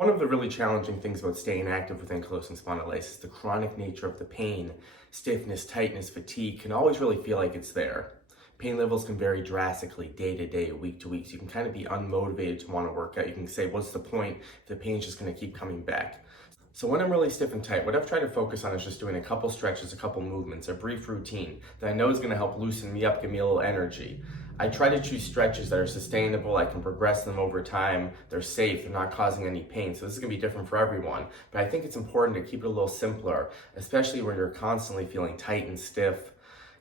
One of the really challenging things about staying active with ankylosing spondylitis is the chronic nature of the pain. Stiffness, tightness, fatigue can always really feel like it's there. Pain levels can vary drastically day to day, week to week. So you can kind of be unmotivated to want to work out. You can say, what's the point if the pain's just going to keep coming back? So when I'm really stiff and tight, what I've tried to focus on is just doing a couple stretches, a couple movements, a brief routine that I know is going to help loosen me up, give me a little energy. I try to choose stretches that are sustainable, I can progress them over time, they're safe, they're not causing any pain. So this is going to be different for everyone. But I think it's important to keep it a little simpler, especially when you're constantly feeling tight and stiff.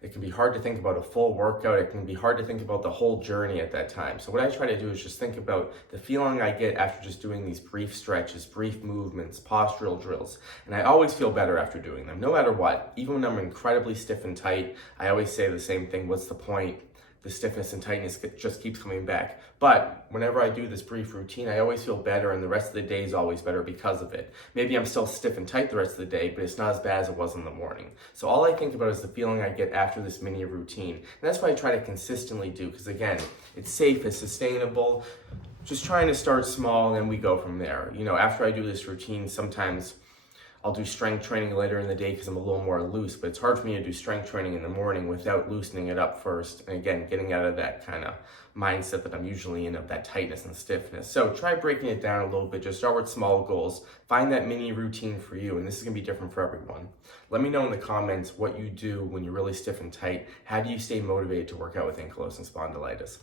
It can be hard to think about a full workout. It can be hard to think about the whole journey at that time. So what I try to do is just think about the feeling I get after just doing these brief stretches, brief movements, postural drills. And I always feel better after doing them, no matter what. Even when I'm incredibly stiff and tight, I always say the same thing: what's the point? The stiffness and tightness just keeps coming back. But whenever I do this brief routine, I always feel better, and the rest of the day is always better because of it. Maybe I'm still stiff and tight the rest of the day, but it's not as bad as it was in the morning. So all I think about is the feeling I get after this mini routine. And that's what I try to consistently do, because again, it's safe, it's sustainable. Just trying to start small, and then we go from there. After I do this routine, sometimes I'll do strength training later in the day because I'm a little more loose, but it's hard for me to do strength training in the morning without loosening it up first. And again, getting out of that kind of mindset that I'm usually in, of that tightness and stiffness. So try breaking it down a little bit. Just start with small goals. Find that mini routine for you. And this is going to be different for everyone. Let me know in the comments what you do when you're really stiff and tight. How do you stay motivated to work out with ankylosing spondylitis?